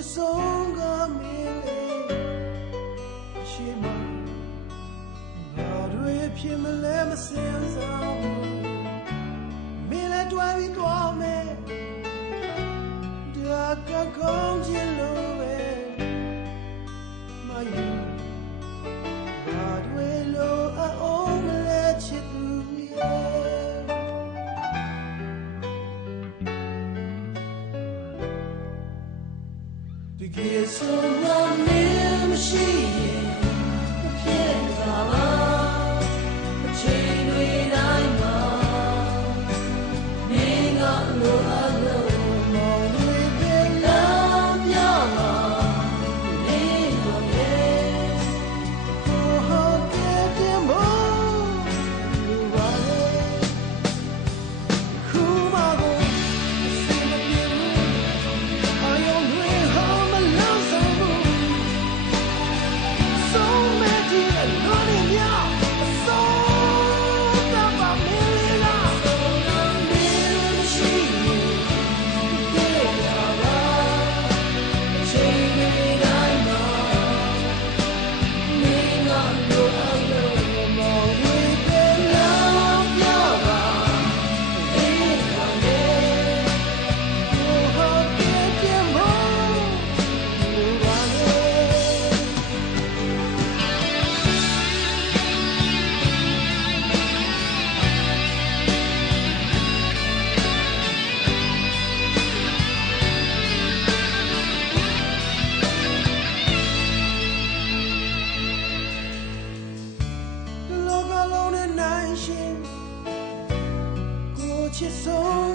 ချစ်ဆုံးကမင်းလေးရှိမငါတို့ဖြစ်မလဲမစင်စားမင်းလည်းတွေ့ပြီးတော့မယ်ဒါကကောင်းခြင်း Porque que sou your so